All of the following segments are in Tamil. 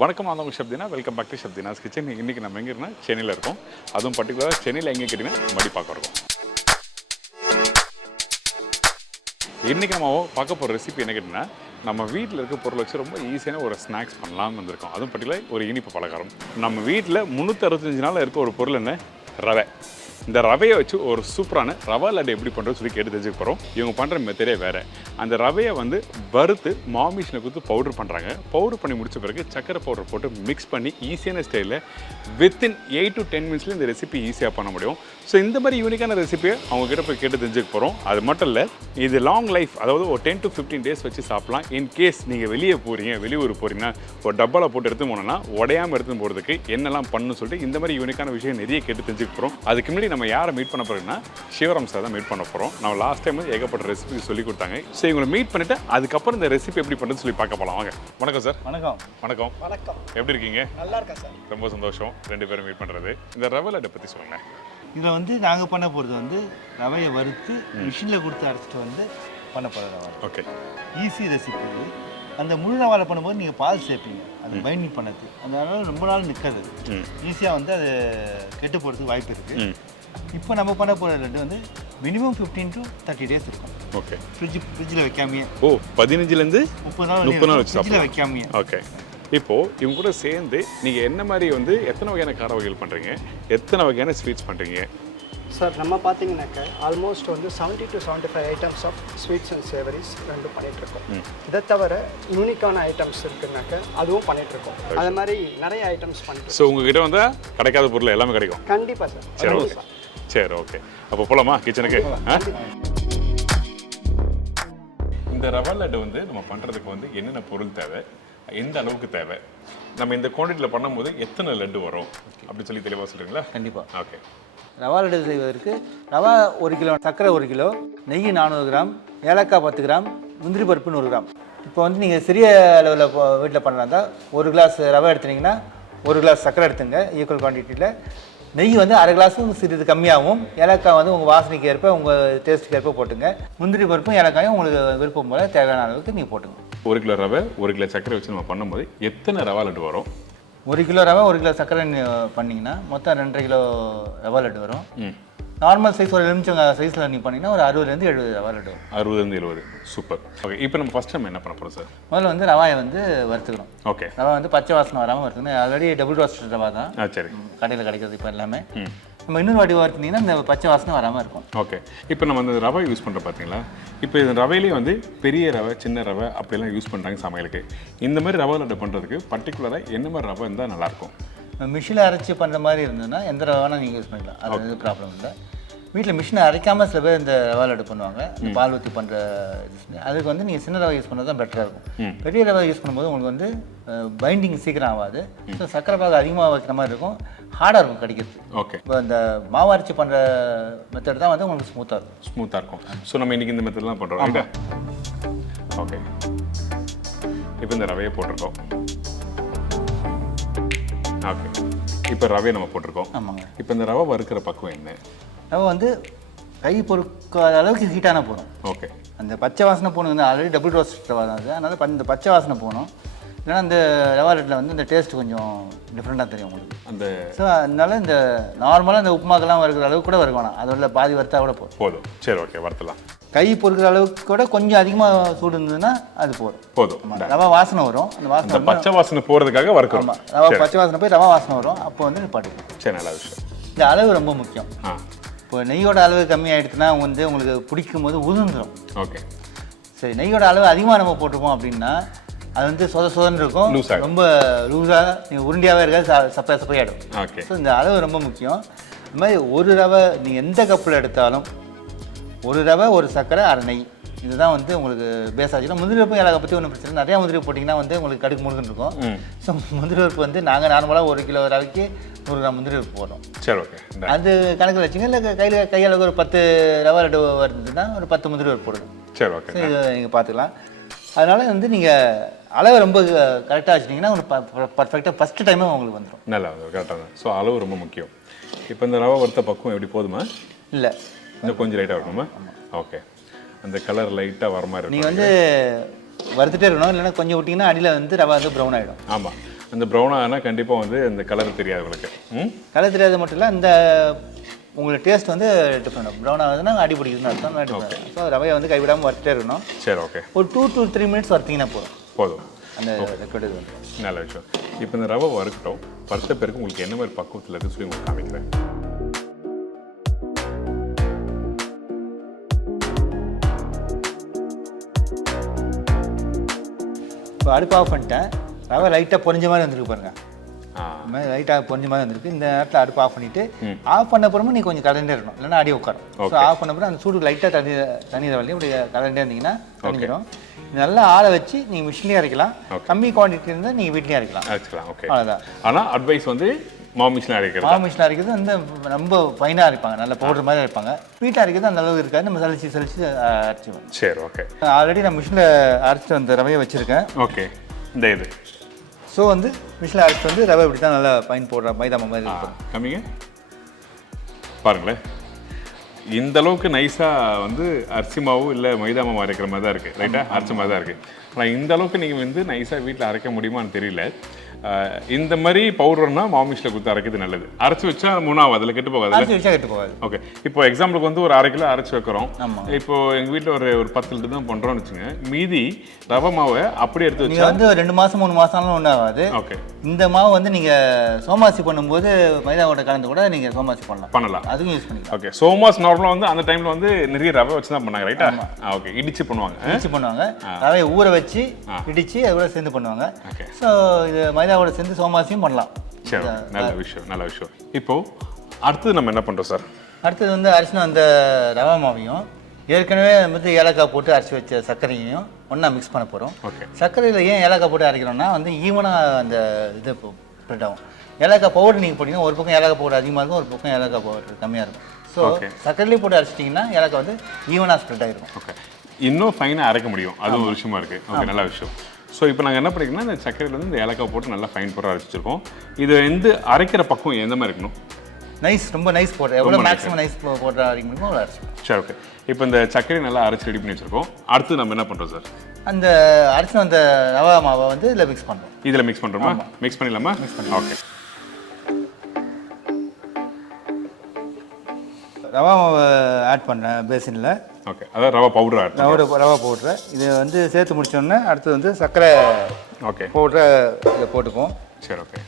வணக்கம் நான் உங்கள் Shabdina welcome back to Shabdina's kitchen. இன்றைக்கி நம்ம எங்கே இருக்கோம்னா சென்னையில் இருக்கோம். அதுவும் பர்டிகுலராக சென்னையில் எங்கே கேட்டிங்கன்னா மடிப்பாக்கம் இருக்கோம். இன்றைக்கி நம்ம பார்க்க போகிற ரெசிபி என்ன கேட்டிங்கன்னா நம்ம வீட்டில் இருக்க பொருளை வச்சு ரொம்ப ஈஸியான ஒரு ஸ்நாக்ஸ் பண்ணலாம்னு வந்திருக்கோம். அதுவும் பர்டிகுலர் ஒரு இனிப்பு பலகாரம். நம்ம வீட்டில் 365 நாளில் இருக்க ஒரு பொருள் என்ன, ரவை. இந்த ரவையை வச்சு ஒரு சூப்பரான ரவா லட்டு எப்படி பண்ணுறதுன்னு சொல்லி கேட்டு தெரிஞ்சுக்க போகிறோம். இவங்க பண்ணுற மெத்தடே வேறு. அந்த ரவையை வறுத்து மாமிஷனை கொடுத்து பவுடர் பண்ணுறாங்க. பவுடர் பண்ணி முடிச்ச பிறகு சக்கரை பவுடர் போட்டு மிக்ஸ் பண்ணி ஈஸியான ஸ்டைலில் வித்தின் 8 to 10 minutes இந்த ரெசிபி ஈஸியாக பண்ண முடியும். ஸோ இந்த மாதிரி யூனிக்கான ரெசிபியை அவங்ககிட்ட போய் கேட்டு தெரிஞ்சுக்க போகிறோம். அது மட்டும் இல்லை, இது லாங் லைஃப், அதாவது ஒரு 10 to 15 days வச்சு சாப்பிட்லாம். இன்கேஸ் நீங்கள் வெளியே போகிறீங்க, வெளியூர் போகிறீங்கன்னா ஒரு டப்பாவில் போட்டு எடுத்து போனோன்னா உடையாமல் எடுத்து போகிறதுக்கு என்னெல்லாம் பண்ணணும்னு சொல்லிட்டு இந்த மாதிரி யூனிக்கான விஷயம் நிறைய கேட்டு தெரிஞ்சுக்க போகிறோம். அதுக்கு முன்னாடி நம்ம யாரை மீட் பண்ண போகிறோம்னா சிவராம் சார் தான் மீட் பண்ண போகிறோம். நம்ம லாஸ்ட் டைம் ஏகப்பட்ட ரெசிபி சொல்லி கொடுத்தாங்க. ஸோ இவங்களை மீட் பண்ணிவிட்டு அதுக்கப்புறம் இந்த ரெசிபி எப்படி பண்ணுறது சொல்லி பார்க்க போகலாம். வாங்க. வணக்கம் சார். வணக்கம். வணக்கம். வணக்கம். எப்படி இருக்கீங்க? நல்லா இருக்கேன் சார். ரொம்ப சந்தோஷம் ரெண்டு பேரும் மீட் பண்ணுறது. இந்த ரவை லட்டை பற்றி சொல்லுங்கள். இதில் நாங்கள் பண்ண போகிறது ரவையை வறுத்து மிஷினில் கொடுத்து அரைச்சிட்டு பண்ண போகிற ரவை. ஓகே. Easy recipe. அந்த முழு ரவாலை பண்ணும்போது நீங்கள் பால் சேர்ப்பீங்க, அது பைண்டிங் பண்ணது. அதனால ரொம்ப நாள் நிற்காது, ஈஸியாக அது கெட்டு போகிறதுக்கு வாய்ப்பு இருக்குது. இப்போ நம்ம பண்ண போகிற லட்டு மினிமம் 15 to 30 days இருக்கும். ஓகே. ஃப்ரிட்ஜில் வைக்காமையே. 15 30 நாள் வச்சு ஃப்ரிட்ஜில் வைக்காமையே. ஓகே. இப்போது இவங்க கூட சேர்ந்து நீங்கள் என்ன மாதிரி எத்தனை வகையான கார வகைகள் பண்ணுறீங்க, எத்தனை வகையான ஸ்வீட்ஸ் பண்ணுறீங்க? சார் நம்ம பார்த்தீங்கன்னாக்கா almost 70 to 75 items of sweets and savouries ரெண்டும் பண்ணிகிட்ருக்கோம். இதை தவிர யூனிக்கான ஐட்டம்ஸ் இருக்குன்னாக்கா அதுவும் பண்ணிகிட்ருக்கோம். அது மாதிரி நிறைய ஐட்டம்ஸ் பண்ணிட்டு. ஸோ உங்ககிட்ட கிடைக்காத பொருள் எல்லாமே கிடைக்கும். கண்டிப்பாக சார். சரி, ஓகே. சரி, ஓகே. அப்போ போகலாமா கிச்சனுக்கு? இந்த ரவா லட்டு நம்ம பண்ணுறதுக்கு என்னென்ன பொருள் தேவை, எந்த அளவுக்கு தேவை, நம்ம இந்த குவான்டிட்டியில் பண்ணும்போது எத்தனை லட்டு வரும் அப்படின்னு சொல்லி தெளிவாக சொல்கிறீங்களா? கண்டிப்பாக. ஓகே. ரவா லட்டு செய்வதற்கு ரவா 1 கிலோ, சர்க்கரை 1 கிலோ, நெய் 400 கிராம், ஏலக்காய் 10 கிராம், முந்திரி பருப்பு 100 கிராம். இப்போ நீங்கள் சிறிய அளவில் வீட்டில் பண்ணுறாங்க 1 கிளாஸ் ரவை எடுத்துனீங்கன்னா 1 கிளாஸ் சர்க்கரை எடுத்துங்க ஈக்குவல் குவான்டிட்டியில். நெய் அரை கிளாஸும் சிறிது கம்மியாகவும், ஏலக்காய் உங்கள் வாசனைக்கு ஏற்ப உங்கள் டேஸ்ட்டுக்கு ஏற்ப போட்டுங்க. முந்திரி பருப்பும் ஏலக்காயும் உங்களுக்கு விருப்பம் போல் தேவையான அளவுக்கு நீங்கள் போட்டுங்க. 1 கிலோ ரவை 1 கிலோ சர்க்கரை வச்சு நம்ம பண்ணும்போது எத்தனை ரவா லட்டு வரும்? 1 கிலோ ரவை 1 கிலோ சர்க்கரை பண்ணிங்கன்னா மொத்தம் 2.5 கிலோ ரவா லட்டு வரும். நார்மல் சைஸ் ஒரு எலுமிச்சங்க சைஸில் நீங்கள் பண்ணிங்கன்னா ஒரு 60 to 70 ரவா லட்டு வரும். 60 to 70. சூப்பர். ஓகே. இப்போ நம்ம ஃபஸ்ட் டைம் என்ன பண்ண போகிறோம் சார்? முதல்ல ரவாயை வறுத்துக்கணும். ஓகே. ரவை பச்சை வாசனை வராமல் வறுத்துக்கணும். ஆல்ரெடி டபுள் ரோஸ்ட் ரவா தான். சரி. கடையில் கிடைக்கிறது இப்போ எல்லாமே. நம்ம இன்னொரு வாட்டி வறுத்துனீங்கன்னா இந்த பச்சை வாசனை வராமல் இருக்கும். ஓகே. இப்போ நம்ம அந்த ரவை யூஸ் பண்ணுறோம் பார்த்தீங்களா? இப்போ இந்த ரவையிலேயே பெரிய ரவை, சின்ன ரவை அப்படிலாம் யூஸ் பண்ணுறாங்க சமையலுக்கு. இந்த மாதிரி ரவை லட்டு பண்ணுறதுக்கு பர்டிகுலராக என்ன மாதிரி ரவை இருந்தால் நல்லாயிருக்கும்? மிஷினில் அரைச்சி பண்ணுற மாதிரி இருந்ததுன்னா எந்த ரவானா நீங்கள் யூஸ் பண்ணிக்கலாம், அது ப்ராப்ளம் இல்லை. வீட்டில் மிஷினை அரைக்காமல் சில பேர் இந்த ரவா லட்டு பண்ணுவாங்க, இந்த பால் ஊற்றி பண்ணுற இது. அதுக்கு நீங்கள் சின்ன ரவை யூஸ் பண்ணுறது தான் பெட்டராக இருக்கும். பெரிய ரவை யூஸ் பண்ணும்போது உங்களுக்கு பைண்டிங் சீக்கிரம் ஆகாது. ஸோ சக்கரை பாகு அதிகமாக வைக்கிற மாதிரி இருக்கும், ஹார்டாக இருக்கும் கடிக்கிறது. ஓகே. இப்போ இந்த மாவு அரைச்சி பண்ணுற மெத்தட் தான் உங்களுக்கு ஸ்மூத்தாக இருக்கும். ஸ்மூத்தாக இருக்கும். ஸோ நம்ம இன்றைக்கி இந்த மெத்தட்லாம் பண்ணுறோம். ஓகே. இப்போ இந்த ரவையை போட்டிருக்கோம். ஓகே. இப்போ ரவையை நம்ம போட்டிருக்கோம். ஆமாங்க. இப்போ இந்த ரவை வறுக்கிற பக்குவம் என்ன? ரவை கை பொறுக்காத அளவுக்கு ஹீட்டான போகணும். ஓகே. அந்த பச்சை வாசனை போகணும். ஆல்ரெடி டபுள் ரோஸ்ட் ரவா தான் அது, அதனால் இந்த பச்சை வாசனை போகணும். இல்லைன்னா இந்த ரவா லட்டில் இந்த டேஸ்ட் கொஞ்சம் டிஃப்ரெண்ட்டாக தெரியும் உங்களுக்கு. ஸோ அதனால இந்த நார்மலாக இந்த உப்புமாக்கெல்லாம் வறுக்கிற அளவுக்கு கூட வறுக்க வேணாம், அதோட பாதி வறுத்தா கூட போதும். சரி, ஓகே. வறுத்தலாம். கை பொறுக்கிற அளவுக்கு கூட கொஞ்சம் அதிகமாக சூடு இருந்ததுன்னா அது போதும். ரவா வாசனை வரும், அந்த வாசனை பச்சை வாசனை போகிறதுக்காக வறுக்கணும். ரவா பச்சை வாசனை போய் ரவா வாசனை வரும், அப்போ பாட்டுக்கலாம். சரி, நல்ல விஷயம். இந்த அளவு ரொம்ப முக்கியம். இப்போ நெய்யோட அளவு கம்மியாகிடுச்சுன்னா உங்களுக்கு பிடிக்கும் போது உதிர்ந்துடும். ஓகே. சரி, நெய்யோட அளவு அதிகமாக நம்ம போட்டிருப்போம் அப்படின்னா அது சொதன்னு இருக்கும், ரொம்ப லூஸாக நீங்கள் உருண்டியாகவே இருக்காது, சப்பையாகிடும். ஓகே. ஸோ இந்த அளவு ரொம்ப முக்கியம். இந்த மாதிரி ஒரு ரவை நீங்கள் எந்த கப்பில் எடுத்தாலும் 1 ரவை 1 சர்க்கரை 1/2 நெய், இதுதான் உங்களுக்கு பேஸ் ஆச்சுன்னா. முந்திரி பருப்பு ஏலக்காய் பற்றி ஒன்றும் பிரச்சனை. நிறையா முந்திரி போட்டிங்கன்னா உங்களுக்கு கடுக்கு முழுதுன்னு இருக்கும். ஸோ முந்திரி பருப்பு நாங்கள் நார்மலாக 1 கிலோ ரவைக்கு 100 கிராம் முந்திரி பருப்பு போடுறோம். சரி, ஓகே. அது கணக்கில் வச்சுங்க. இல்லை கையளவுக்கு ஒரு 10 ரவை லட்டு வருதுன்னா ஒரு 10 முந்திரி பருப்பு போடுங்க. சரி, ஓகே. இது நீங்கள் பார்த்துக்கலாம். அதனால் நீங்கள் அளவு ரொம்ப கரெக்டாக வச்சுட்டிங்கன்னா உங்களுக்கு பர்ஃபெக்டாக ஃபஸ்ட்டு டைமே உங்களுக்கு வந்துடும். நல்லா கரெக்டாக தான். ஸோ அளவு ரொம்ப முக்கியம். இப்போ இந்த ரவை வறுத்த பக்குவம் எப்படி போதுமா? இல்லை, இன்னும் கொஞ்சம் லைட்டாக வரணுமா? ஓகே. அந்த கலர் லைட்டாக வர மாதிரி நீங்கள் வறுத்துட்டே இருக்கணும், இல்லைன்னா கொஞ்சம் விட்டிங்கன்னா அடியில் ரவை ப்ரௌன் ஆகிடும். ஆமாம். அந்த ப்ரௌன் ஆனால் கண்டிப்பாக வந்து அந்த கலர் தெரியாது உங்களுக்கு. கலர் தெரியாது மட்டும் இல்லை, இந்த உங்களுக்கு டேஸ்ட் வந்து டிஃப்ரெண்ட். ப்ரௌன் ஆகுதுன்னா அடி பிடிக்குதுன்னு அர்த்தம். ஸோ ரவையை வந்து கைவிடாமல் வறுத்தே இருக்கணும். சரி, ஓகே. ஒரு 2 to 3 minutes வறுத்தீங்கன்னா போதும் அந்த ரெக்கார்டு வந்து. நல்ல விஷயம். இப்போ இந்த ரவை வறுக்கட்டும். வறுத்த பிறகு உங்களுக்கு என்ன மாதிரி பக்குவத்தில் இருக்குது சொல்லி உங்களுக்கு காமிக்கிறேன். இப்போ அடுப்பு ஆஃப் பண்ணிட்டேன். ரவை லைட்டாக பொரிஞ்ச மாதிரி வந்துருக்கு பாருங்க. லைட்டாக பொரிஞ்ச மாதிரி வந்துருக்கு. இந்த நேரத்தில் அடுப்பு ஆஃப் பண்ணிவிட்டு ஆஃப் பண்ண அப்புறமா நீங்கள் கொஞ்சம் கலண்டே இருக்கணும், இல்லைன்னா அடி உட்காரும். ஸோ ஆஃப் பண்ண அப்புறம் அந்த சூடு லைட்டாக தண்ணீரை வரையும் இப்படி கலண்டே இருந்தீங்கன்னா தண்ணிக்கிறோம். நல்லா ஆளை வச்சு நீங்கள் மிஷின்லேயே அரைக்கலாம். கம்மி குவான்டிட்டி இருந்தால் நீங்கள் வீட்லேயே அரைக்கலாம். ஓகே, அவ்வளோதான். ஆனால் அட்வைஸ் வந்து மாவு மிஷினில் அரைக்கிறது வந்து ரொம்ப ஃபைனாக அரைப்பாங்க, நல்ல பவுடர் மாதிரி அரைப்பாங்க. வீட்டாக அரைக்கிறது அந்த அளவுக்கு இருக்காது, நம்ம சலிச்சு அரைச்சிடுவோம். சரி, ஓகே. ஆல்ரெடி நான் மிஷினில் அரைச்சிட்டு வந்த ரவையை வச்சுருக்கேன். ஓகே, இந்த இது ஸோ வந்து மிஷினில் அரைச்சிட்டு வந்து ரவை இப்படி தான் நல்லா ஃபைன் போடுற மைதா மாதிரி இருக்கும். கம்மிங்க பாருங்களேன். இந்த அளவுக்கு நைஸாக வந்து அரிசி மாவு இல்லை மைதா மாவு அரைக்கிற மாதிரி தான் இருக்குது, ரைட்டாக அரைச்ச மாதிரி தான் இருக்குது. ஆனால் இந்த அளவுக்கு நீங்கள் வந்து நைஸாக வீட்டில் அரைக்க முடியுமான்னு தெரியல. இந்த மாதிரி பவுடர்னா மாவு மிஷினில் கொடுத்து அரைக்கிறது நல்லது. அரைச்சி வச்சா மூணாவது அதில் கெட்டு போகாது. ஓகே, இப்போ எக்ஸாம்பிளுக்கு வந்து ஒரு 1/2 கிலோ அரைச்சி வைக்கிறோம். இப்போ எங்கள் வீட்டில் ஒரு 10 லிட்டர் தான் பண்ணுறோம்னு வச்சுங்க. மீதி ரவை மாவை அப்படியே எடுத்து வச்சா வந்து 2 மாதம் 3 மாதம்லாம் ஒன்றும் ஆகாது. ஓகே, இந்த மாவு வந்து நீங்கள் சோமாசி பண்ணும்போது மைதாவோட கலந்து கூட நீங்கள் சோமாசி பண்ணலாம், அதுவும் யூஸ் பண்ணிக்கலாம். ஓகே, சோமாஸ் நார்மலாக வந்து அந்த டைமில் வந்து நிறைய ரவை வச்சு தான் பண்ணாங்க, ரைட்டா? ஓகே, இடிச்சு பண்ணுவாங்க. ரவையை ஊற வச்சு இடிச்சு அது கூட சேர்ந்து பண்ணுவாங்க. ஸோ இது மைதாவோட சேர்ந்து சோமாசியும் பண்ணலாம். சரி, நல்ல விஷயம். இப்போ அடுத்தது நம்ம என்ன பண்ணுறோம் சார்? அடுத்தது வந்து அரிசினா அந்த ரவை மாவையும் ஏற்கனவே வந்து ஏலக்காய் போட்டு அரைச்சி வச்ச சர்க்கரையும் ஒன்றா மிக்ஸ் பண்ண போகிறோம். சர்க்கரையில் ஏன் ஏலக்காய் போட்டு அரைக்கிறோம்னா வந்து ஈவனாக அந்த இது ஸ்ப்ரெட் ஆகும். ஏலக்காய் பவுடர் நீங்கள் போட்டிங்கன்னா ஒரு பக்கம் ஏலக்காய் பவுடர் அதிகமாக இருக்கும், ஒரு பக்கம் ஏலக்காய் பவுடர் கம்மியாக இருக்கும். ஸோ சர்க்கரையிலே போட்டு அரைச்சிட்டிங்கன்னா ஏலக்காய் வந்து ஈவனாக ஸ்ப்ரெட் ஆகிருக்கும். ஓகே, இன்னும் ஃபைனாக அரைக்க முடியும், அது ஒரு விஷயமா இருக்குது. ஓகே, நல்ல விஷயம். ஸோ இப்போ நாங்கள் என்ன பண்ணிக்கோன்னா இந்த சர்க்கரையில் வந்து இந்த ஏலக்காய் போட்டு நல்லா ஃபைன் பவுடர் அரைச்சிருக்கோம். இது வந்து அரைக்கிற பக்கம் எந்த மாதிரி இருக்கணும்? ரொம்ப நைஸ் போடுற எவ்வளோ மேக்ஸிமம் நைஸ் போடுற அரைக்க முடியுமோ அவ்வளோ அரைச்சி. சரி, ஓகே. இப்போ இந்த சர்க்கரை நல்லா அரைச்சி ரெடி பண்ணி வச்சுருக்கோம். அடுத்து நம்ம என்ன பண்ணுறோம் சார்? அந்த அரைச்சி அந்த ரவா மாவை வந்து இதில் மிக்ஸ் பண்ணுறோம். இதில் மிக்ஸ் பண்ணுறோமா? மிக்ஸ் பண்ணிடலாமா? ஓகே. ரவா மாவை ஆட் பண்ணேன் பேசினில். ஓகே, அதாவது rava powder add rava powder இது வந்து சேர்த்து முடிச்சோடனே அடுத்து வந்து சர்க்கரை பவுட்ரை இதில் போட்டுக்குவோம். சரி, ஓகே.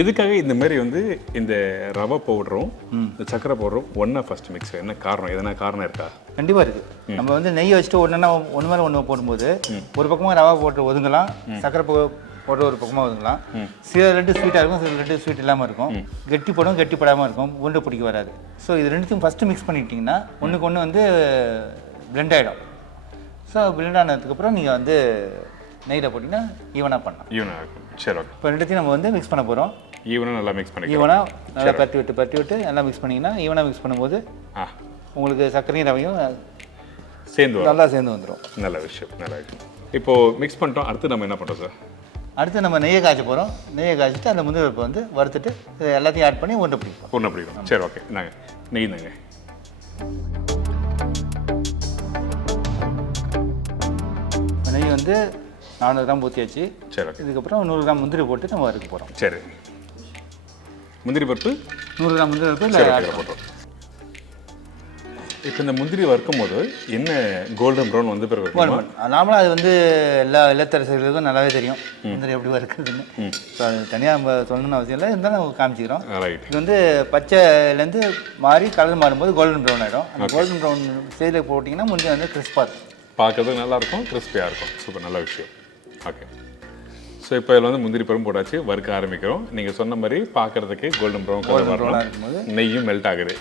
எதுக்காக இந்த மாதிரி வந்து இந்த ரவா பவுடரும் இந்த சர்க்கரை பவுடரும் ஒன்றா ஃபர்ஸ்ட் மிக்ஸ்? என்ன காரணம்? எதனா காரணம் இருக்கா? கண்டிப்பாக இருக்குது. நம்ம வந்து நெய் வச்சுட்டு ஒன்று மேலே ஒன்று போடும்போது ஒரு பக்கமாக ரவா போட்டு ஒதுங்கலாம், சர்க்கரை போட்டு ஒரு பக்கமாக ஒதுங்கலாம். சில லட்டு ஸ்வீட்டாக இருக்கும், சில லட்டு ஸ்வீட் இல்லாமல் இருக்கும். கெட்டிப்படாமல் இருக்கும், உருண்டை பிடிக்க வராது. ஸோ இது ரெண்டுத்தையும் ஃபஸ்ட்டு மிக்ஸ் பண்ணிக்கிட்டிங்கன்னா ஒன்றுக்கு ஒன்று வந்து பிளெண்ட் ஆகிடும். ஸோ பிளெண்ட் ஆனதுக்கப்புறம் நீங்கள் வந்து நெய்யில் போட்டிங்கன்னா ஈவனாக பண்ணலாம். ஈவனாக இருக்கும். சரி, ஓகே. இப்போ ரெண்டுத்தையும் நம்ம வந்து மிக்ஸ் பண்ண போகிறோம். ஈவனாக நல்லா மிக்ஸ் பண்ணி நல்லா பரட்டி விட்டு நல்லா மிக்ஸ் பண்ணிங்கன்னா ஈவனாக மிக்ஸ் பண்ணும்போது உங்களுக்கு சர்க்கரையும் ரவையும் நல்லா சேர்ந்து வந்துடும். நல்ல விஷயம். இப்போது மிக்ஸ் பண்ணிட்டோம். அடுத்து நம்ம என்ன பண்ணுறோம் சார்? அடுத்து நம்ம நெய்யை காய்ச்ச போகிறோம். நெய்யை காய்ச்சிட்டு அந்த முந்திரி பருப்பை வந்து வறுத்துட்டு எல்லாத்தையும் ஆட் பண்ணி உருண்டை பிடிக்கும். சரி, ஓகே. நாங்கள் நெய் தாங்க. நெய் வந்து 400 கிராம் ஊற்றியாச்சு. சரி, இதுக்கப்புறம் 100 கிராம் முந்திரி போட்டு நம்ம வறுக்க போகிறோம். சரி, முந்திரி பருப்பு 100 கிராம் முந்திரி பருப்பு போட்டோம். இப்போ இந்த முந்திரி வறுக்கும் போது என்ன கோல்டன் ப்ரௌன் வந்து பிறகு நார்மலாக அது வந்து எல்லா இல்லத்தரசிகளுக்கும் நல்லாவே தெரியும் முந்திரி எப்படி வறுக்குதுன்னு. ஸோ அது தனியாக நம்ம சொல்லணும்னு அவசியம் இல்லை, இருந்தாலும் நம்ம காமிச்சிக்கிறோம். இது வந்து பச்சைலேருந்து மாறி கலர் மாறும்போது கோல்டன் ப்ரௌன் ஆகிடும். அந்த கோல்டன் ப்ரௌன் ஸ்டேஜில் போட்டிங்கன்னா முந்திரி வந்து கிறிஸ்பாக இருக்கும், பார்க்கறதுக்கு நல்லாயிருக்கும், கிறிஸ்பியாக இருக்கும். சூப்பர், நல்ல விஷயம். ஓகே, ஸோ இப்போ இதில் வந்து முந்திரி பருப்பு போட்டாச்சு, வறுக்க ஆரம்பிக்கிறோம். நீங்கள் சொன்ன மாதிரி பார்க்குறதுக்கு கோல்டன் ப்ரௌன் கலர் வரும்போது நெய்யும் மெல்ட் ஆகுது.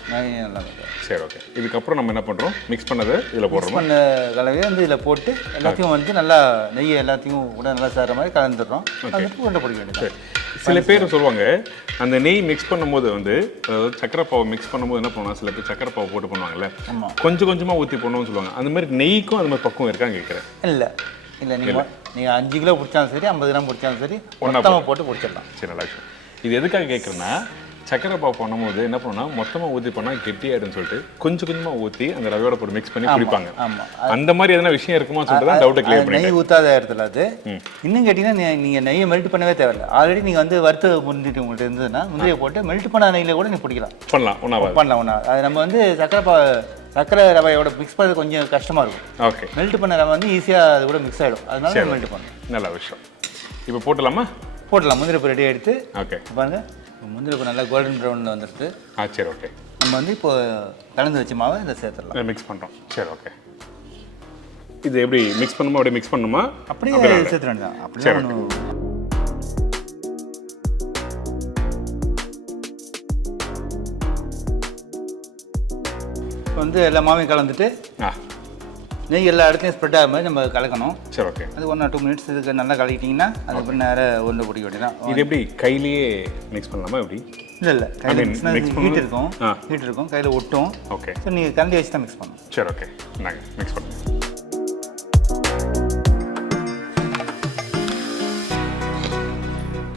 சரி, ஓகே. இதுக்கப்புறம் நம்ம என்ன பண்ணுறோம்? மிக்ஸ் பண்ணதை இதில் போடுறோம். பண்ண கலவையை வந்து இதில் போட்டு எல்லாத்தையும் வந்து நல்லா நெய் எல்லாத்தையும் கூட நல்லா சேர்கிற மாதிரி கலந்துடுறோம். அதுக்கு உருண்டை பிடிக்க வேண்டியது. சில பேர் சொல்லுவாங்க அந்த நெய் மிக்ஸ் பண்ணும்போது வந்து, அதாவது சக்கரை பாவை மிக்ஸ் பண்ணும்போது என்ன பண்ணுவாங்க, சில பேர் சக்கரை பாவை போட்டு பண்ணுவாங்கல்ல, கொஞ்சம் கொஞ்சமாக ஊற்றி போடணும்னு சொல்லுவாங்க. அந்த மாதிரி நெய்க்கும் அந்த மாதிரி பக்குவம் இருக்கான்னு கேட்குறேன். இல்லை, நீங்கள் 5 கிலோ பிடிச்சாலும் சரி, 50 கிராம் பிடிச்சாலும் சரி, ஒன்றாமல் போட்டு பிடிச்சிடலாம். சரி, நல்ல விஷயம். இது எதுக்காக கேட்குறேன்னா, சக்கரை பாவு பண்ணும்போது என்ன பண்ணுவோம்னா மொத்தமாக ஊற்றி பண்ணால் கெட்டியாயிடுன்னு சொல்லிட்டு கொஞ்சம் கொஞ்சமாக ஊற்றி அந்த ரவையோட போட்டு மிக்ஸ் பண்ணி குடிப்பாங்க. ஆமாம், அந்த மாதிரி எதனா விஷயம் இருக்குமான்னு சொல்லிட்டு தான் டவுட்டை கிளியர் பண்ணி. நெய் ஊற்றாத இடத்துல அது இன்னும் கேட்டிங்கன்னா நீங்கள் நெய்யை மெல்ட் பண்ணவே தேவையில்லை. ஆல்ரெடி நீங்கள் வந்து வறுத்து முந்திட்டு உங்கள்கிட்ட இருந்ததுன்னா முந்திரியை போட்டு மெல்ட் பண்ண நெய்யில் கூட நீங்கள் பிடிக்கலாம். பண்ணலாம். அது நம்ம வந்து சக்கரை ரவையோட மிக்ஸ் பண்ணுறது கொஞ்சம் கஷ்டமாக இருக்கும். ஓகே. மெல்ட் பண்ண ரவை வந்து ஈஸியாக அது கூட மிக்ஸ் ஆகிடும். அதனால மெல்ட் பண்ணணும். நல்ல விஷயம். இப்போ போட்டலாமா? போட்டலாம். முந்திரிப்பு ரெடி ஆகிடுத்து. ஓகே. பாருங்க, முந்திரிப்பு நல்லா கோல்டன் ப்ரௌனில் வந்துடுது. சரி, ஓகே. நம்ம வந்து இப்போ கலந்து வச்ச மாவை இதை சேர்த்துடலாம். மிக்ஸ் பண்ணுறோம். சரி, ஓகே. இது எப்படி மிக்ஸ் பண்ணுமா? அப்படியே மிக்ஸ் பண்ணுமா? அப்படியே சேர்த்துட வேண்டாம். அப்படியே இப்போ வந்து எல்லா மாவையும் கலந்துட்டு நெய் எல்லா இடத்துலையும் ஸ்ப்ரெட் ஆகிற மாதிரி நம்ம கலக்கணும். சரி, ஓகே. அது 1 or 2 minutes இதுக்கு நல்லா கலக்கிட்டிங்கன்னா அதுக்கப்புறம் நேராக ஒன்று பிடிக்க வேண்டியதான். இது எப்படி கையிலேயே மிக்ஸ் பண்ணலாமா? எப்படி? இல்லை, கையில் ஹீட் இருக்கும், கையில் ஒட்டும். ஓகே. ஸோ நீங்கள் கரண்டி வச்சு தான் மிக்ஸ் பண்ணணும். சரி, ஓகே. நாங்கள் மிக்ஸ் பண்ணுவோம்.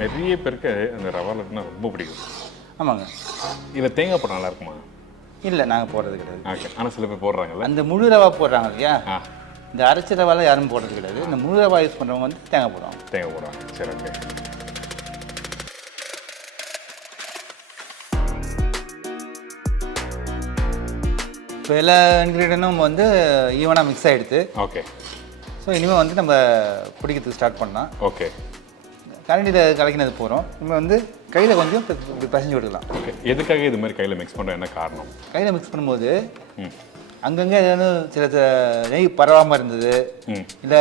நிறைய பேருக்கு அந்த ரவா லட்டுனா ரொம்ப பிடிக்கும். ஆமாங்க. இதில் தேங்காய் போட்டால் நல்லா இருக்குமா? இல்லை, நாங்கள் போடுறது கிடையாது. ஓகே. ஆனால் சில பேர் போடுறாங்கல்ல, அந்த முழு ரவா போடுறாங்க இல்லையா? இந்த அரைச்ச ரவாலாம் யாரும் போடுறது கிடையாது. இந்த முழு ரவா யூஸ் பண்ணுறவங்க வந்து தேங்காய் போடுவாங்க. சரி, ஓகே. இப்போ எல்லா இன்க்ரீடியன்ட்டும் வந்து ஈவனாக மிக்ஸ் ஆகிடுது. ஓகே. ஸோ இனிமேல் வந்து நம்ம பிடிக்கிறதுக்கு ஸ்டார்ட் பண்ணலாம். ஓகே. கரண்டியில் கலக்கினது போகிறோம். இனிமேல் வந்து கையில் கொஞ்சம் இப்படி பசஞ்சு விட்டுக்கலாம். ஓகே. எதுக்காக இது மாதிரி கையில் மிக்ஸ் பண்ணுற என்ன காரணம்? கையில் மிக்ஸ் பண்ணும்போது அங்கங்கே ஏதாவது சில நெய் பரவாமல் இருந்தது, இல்லை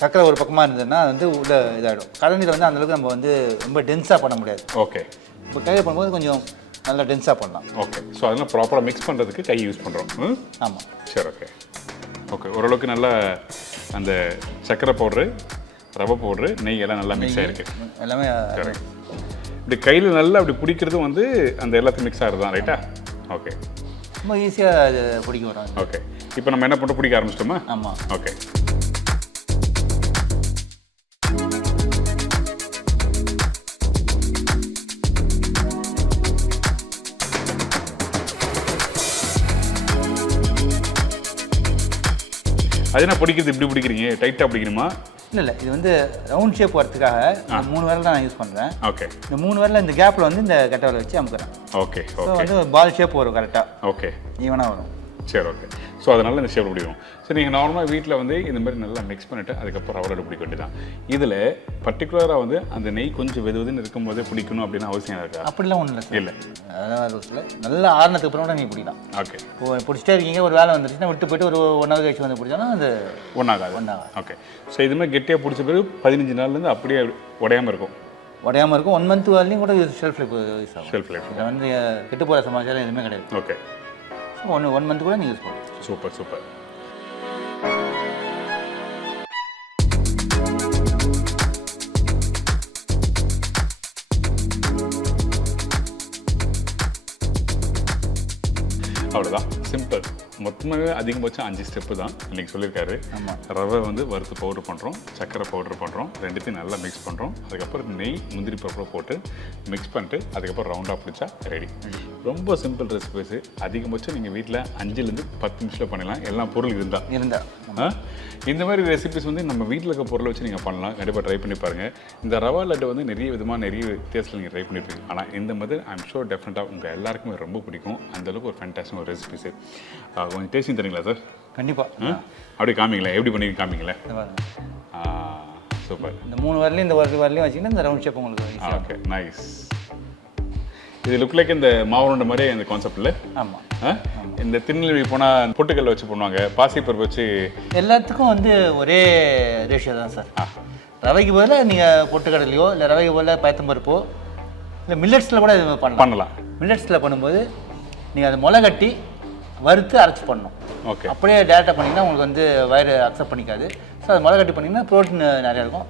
சக்கரை ஒரு பக்கமாக இருந்ததுன்னா அது வந்து உள்ள இதாகிடும். கரண்டியில் வந்து அந்தளவுக்கு நம்ம வந்து ரொம்ப டென்ஸாக பண்ண முடியாது. ஓகே. இப்போ கையில் பண்ணும்போது கொஞ்சம் நல்லா டென்ஸாக பண்ணலாம். ஓகே. ஸோ அதெல்லாம் ப்ராப்பராக மிக்ஸ் பண்ணுறதுக்கு கை யூஸ் பண்ணுறோம். ஆமாம். சரி, ஓகே. ஓகே. ஓரளவுக்கு நல்லா அந்த சக்கரை பவுட்ரு, ரவை பவுட்ரு, நெய் எல்லாம் நல்லா மிக்ஸ் ஆகிருக்கு. எல்லாமே இப்படி கையில் நல்லா அப்படி பிடிக்கிறதும் வந்து அந்த எல்லாத்தையும் மிக்ஸ் ஆகிறது தான். ரைட்டா? ஓகே. ரொம்ப ஈஸியாக அது பிடிக்க வராங்க. ஓகே. இப்போ நம்ம என்ன பண்ணுறோம்? பிடிக்க ஆரம்பிச்சிட்டோமா? ஆமாம். ஓகே. அது என்ன பிடிக்கிறது? இப்படி பிடிக்கிறீங்க? டைட்டாக பிடிக்கணுமா? இல்லை, இது வந்து ரவுண்ட் ஷேப் வரதுக்காக 3 விரல் தான் நான் யூஸ் பண்ணுறேன். ஓகே. இந்த 3 விரலில் இந்த கேப்பில் வந்து இந்த கட்டை வச்சு அமுக்குறேன். ஓகே. ஸோ வந்து பால் ஷேப் வரும் கரெக்டாக. ஓகே. ஈவனாக வரும். சரி, ஓகே. ஸோ அதனால் இந்த ஷேப் பிடிக்கும். ஸோ நீங்கள் நார்மலாக வீட்டில் வந்து இந்த மாதிரி நல்லா மிக்ஸ் பண்ணிவிட்டு அதுக்கப்புறம் ரவை லட்டு பிடிக்க வேண்டியதான். இதில் பர்டிகுலராக வந்து அந்த நெய் கொஞ்சம் வெதுவதுன்னு இருக்கும்போதே பிடிக்கணும் அப்படின்னு அவசியம் இருக்கா? அப்படிலாம் ஒன்றும் இல்லை. இல்லை, அதான் ரூல்ஸில் நல்லா ஆறுனதுக்கு அப்புறம் கூட நீங்கள் பிடிக்கலாம். ஓகே. இப்போ பிடிச்சிட்டே இருக்கீங்க, ஒரு வேலை வந்துருச்சுன்னா விட்டு போய்ட்டு ஒரு 1 hour கழிச்சு வந்து பிடிச்சாலும் அது ஒன்றாகாது. ஓகே. ஸோ இதுமாதிரி கெட்டியாக பிடிச்ச பிறகு 15 நாள்லேருந்து அப்படியே உடையாமல் இருக்கும். 1 month வரலையும் கூட ஷெல்ஃப் லைஃப் யூஸ் ஆகும். ஷெல்ஃப் லைஃப் வந்து கெட்டு போகிற சமாச்சாரம் எதுவுமே கிடையாது. ஓகே. ஸோ 1 month கூட நீங்கள் யூஸ் பண்ணலாம். Super, super. அவ்வளோதான், சிம்பிள். மொத்தமாகவே அதிகபட்சம் 5 ஸ்டெப்பு தான் இன்றைக்கி சொல்லியிருக்காரு. ஆமாம். ரவை வந்து வறுத்து பவுட்ரு பண்ணுறோம், சக்கரை பவுட்ரு பண்ணுறோம், ரெண்டுத்தையும் நல்லா மிக்ஸ் பண்ணுறோம். அதுக்கப்புறம் நெய், முந்திரி பருப்பு போட்டு மிக்ஸ் பண்ணிட்டு அதுக்கப்புறம் ரவுண்டாக பிடிச்சா ரெடி. ரொம்ப சிம்பிள் ரெசிபிஸ். அதிகபட்சம் நீங்கள் வீட்டில் 5லேருந்து 10 நிமிஷத்தில் பண்ணிடலாம், எல்லாம் பொருள் இருந்தால். இந்த மாதிரி ரெசிபிஸ் வந்து நம்ம வீட்டில் இருக்க பொருளை வச்சு நீங்கள் பண்ணலாம். கண்டிப்பாக ட்ரை பண்ணி பாருங்கள். இந்த ரவா லட்டு வந்து நிறைய விதமாக நிறைய வித்தியாசத்தில் நீங்கள் ட்ரை பண்ணியிருப்பீங்க. ஆனால் இந்த மாதிரி ஐம் ஷோர் டெஃபினட்டாக உங்கள் எல்லாருக்குமே ரொம்ப பிடிக்கும். அந்தளவுக்கு ஒரு ஃபேண்டாஸ்டிக் ஒரு ரெசிபிஸு. கொஞ்சம் டேஸ்டிங் தரீங்களா சார்? கண்டிப்பாக. அப்படியே காமிங்களேன், எப்படி பண்ணி காமிங்களே. சூப்பர். இந்த 3 வரலையும் இந்த ஒரு வரலையும் வச்சிங்கன்னா இந்த ரவுண்ட் ஷேப் உங்களுக்கு. Okay, nice. இது லுக் லைக் இந்த மாவுண்ட மாதிரி இந்த கான்செப்டில். ஆமாம். இந்த திருநெல்வேலி போனால் பொட்டுக்கல்ல வச்சு பண்ணுவாங்க, பாசிப்பருப்பு வச்சு. எல்லாத்துக்கும் வந்து ஒரே ரேஷியோ தான் சார். ரவைக்கு பதிலாக நீங்கள் பொட்டுக்கடலையோ இல்லை ரவைக்கு பதிலாக பயத்தம்பருப்போ இல்லை மில்லட்ஸில் கூட இது பண்ணலாம். மில்லட்ஸில் பண்ணும்போது நீங்கள் அதை முளை கட்டி வறுத்து அரைச்சி பண்ணணும். ஓகே. அப்படியே டேரெக்டாக பண்ணிங்கன்னா உங்களுக்கு வந்து வயிறு அக்செப்ட் பண்ணிக்காது. ஸோ அது முளை கட்டி பண்ணிங்கன்னா ப்ரோட்டீன் நிறையா இருக்கும்.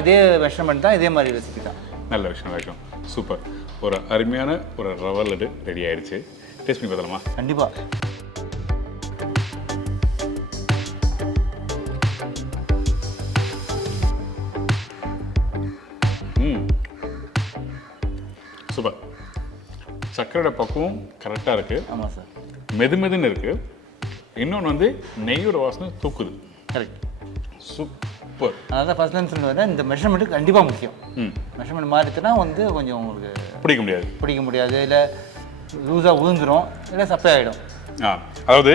இதே மெஷர்மெண்ட் தான், இதே மாதிரி ரெசிபி தான். நல்ல விஷயம் இருக்கும். சூப்பர். ஒரு அருமையான ஒரு ரவா லட்டு ரெடி ஆயிடுச்சு. டேஸ்ட் பண்ணி பார்த்தலாமா? கண்டிப்பாக. சூப்பர். சர்க்கரையோட பக்குவம் கரெக்டாக இருக்குது. ஆமாம் சார். மெதுன்னு இருக்குது. இன்னொன்று வந்து நெய்யோட வாசனை தூக்குது. கரெக்ட். சூப்பர். அதான் ஃபர்ஸ்ட் டைம் சொல்லுவேன், இந்த மெஷர்மெண்ட்டு கண்டிப்பாக முக்கியம். மெஷர்மெண்ட் மாறிட்டுனா வந்து கொஞ்சம் உங்களுக்கு பிடிக்க முடியாது, இல்லை லூஸாக ஊந்துடும், இல்லை சப்பை ஆகிடும். அதாவது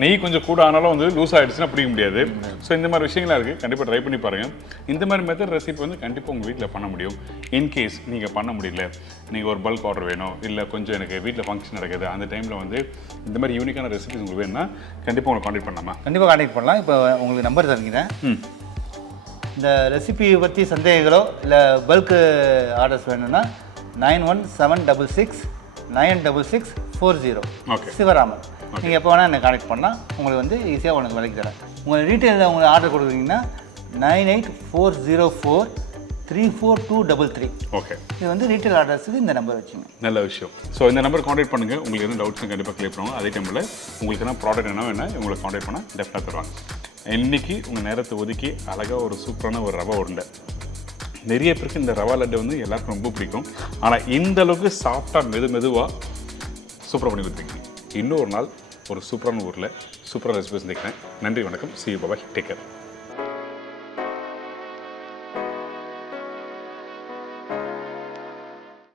நெய் கொஞ்சம் கூட ஆனாலும் வந்து லூஸ் ஆகிடுச்சுன்னா பிடிக்க முடியாது. ஸோ இந்த மாதிரி விஷயங்கள்லாம் இருக்குது. கண்டிப்பாக ட்ரை பண்ணி பாருங்கள். இந்த மாதிரி மெத்தட் ரெசிபி வந்து கண்டிப்பாக உங்கள் வீட்டில் பண்ண முடியும். இன்கேஸ் நீங்கள் பண்ண முடியல, நீங்கள் ஒரு பல்க் ஆர்டர் வேணும், இல்லை கொஞ்சம் எனக்கு வீட்டில் ஃபங்க்ஷன் நடக்குது, அந்த டைமில் வந்து இந்த மாதிரி யூனிக்கான ரெசிபிஸ் உங்களுக்கு வேணும்னா கண்டிப்பாக உங்களை கான்டாக்ட் பண்ணலாமா? கண்டிப்பாக கான்டாக்ட் பண்ணலாம். இப்போ உங்களுக்கு நம்பர் தருகிறேன். இந்த ரெசிபி பற்றி சந்தேகங்களோ இல்லை பல்க்கு ஆர்டர்ஸ் வேணும்னா 9176696640. ஓகே. சிவராமன். நீங்கள் எப்போ வேணால் என்னை கான்டாக்ட் பண்ணால் உங்களுக்கு வந்து ஈஸியாக உங்களுக்கு விலைக்கு தரேன். உங்களுக்கு ரீட்டெயிலில் உங்களுக்கு ஆர்டர் கொடுக்குறீங்கன்னா 9840434233. ஓகே. இது வந்து ரீட்டைல் ஆர்டர்ஸுக்கு இந்த நம்பர் வச்சுங்க. நல்ல விஷயம். ஸோ இந்த நம்பர் கான்டாக்ட் பண்ணுங்கள். உங்களுக்கு எதுவும் டவுட்ஸும் கண்டிப்பாக கிளியர் பண்ணுவோம். அதே டைமில் உங்களுக்கு என்ன ப்ராடக்ட் என்ன வேணால் உங்களை கான்டாக்ட் பண்ணால் டெஃபினட்டாக தருவாங்க. இன்றைக்கி உங்கள் நேரத்தை ஒதுக்கி அழகாக ஒரு சூப்பரான ஒரு ரவை உருண்டை. நிறைய பேருக்கு இந்த ரவா லட்டு வந்து எல்லாருக்கும் ரொம்ப பிடிக்கும். ஆனால் இந்த அளவுக்கு சாஃப்டாக மெதுவாக சூப்பராக பண்ணி கொடுத்துருக்கீங்க. இன்னொரு நாள் ஒரு சூப்பரான ஊரில் சூப்பரான ரெசிபி சந்திக்கிறேன். நன்றி, வணக்கம். See you, bye-bye. Take care.